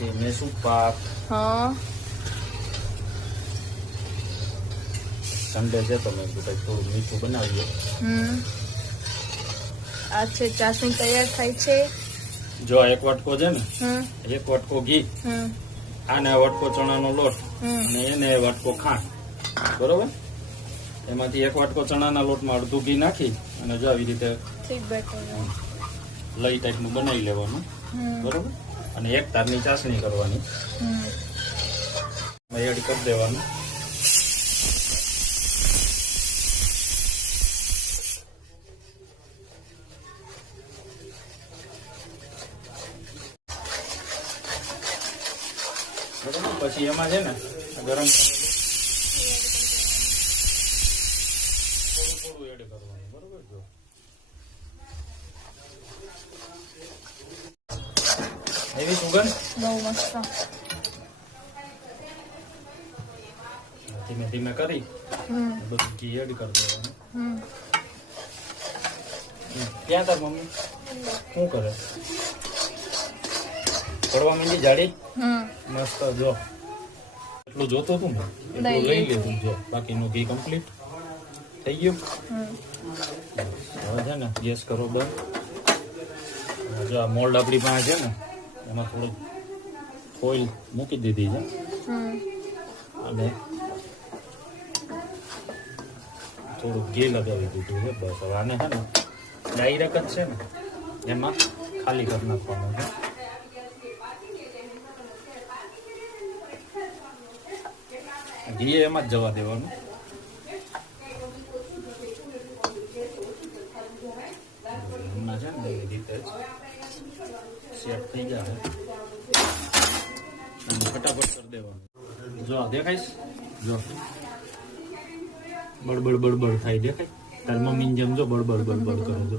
છે મેસૂર પાક. હા. સન્ડે છે તો મેં કીધું કંઈક થોડું મીઠું બનાવીએ. હમ. આ છે ચાસણી તૈયાર થાય છે. જો એક વાટકો છે ને એક વાટકો ઘી આને વટકો ચણાનો લોટ અને એને વાટકો ખાંડ. બરોબર? એમાંથી એક વાટકો ચણાના લોટમાં અડધું ઘી નાખી અને જો આવી રીતે લઈ ટાઈપનું બનાવી લેવાનું. બરોબર? અને એક તારની ચાસણી કરવાની. એડ કરી દેવાનું. બરોબર પછી એમાં છે ને ગરમ થોડું થોડું એડ કરવાનું બરોબર જો? એવી સુગંધ બહુ મસ્ત. ધીમે ધીમે કરી. બધું ઘી એડ કરી દેવાનું. હમ. ક્યાં તાર મમ્મી? શું કરે? પડવા માંડી જાડી? મસ્ત જો. એટલું જોતો હતું ને એટલું લઈ લીધું. જો. બાકીનું ઘી કમ્પ્લીટ થઈ ગયું. હવે છે ને ગેસ કરો બંધ. જો આ મોલ્ડ આપણી પાસે છે ને એમાં થોડું ફોઇલ મૂકી દીધી છે. અને થોડું ઘી લગાવી દીધું છે બસ. હવે આને છે ને ડાયરેક્ટ જ છે ને એમાં ખાલી કરી નાખવાનું છે. ઘી એમાં જ જવા દેવાનું. હમણાં છે ને એવી રીતે જ સેટ થઈ ગયા ફટાફટ કરી દેવાનું. જો દેખાઈશ જો. બળબડ બળબડ થાય, દેખાય? તાર મમ્મીની જેમ જો બળબડ બળબડ કરે જો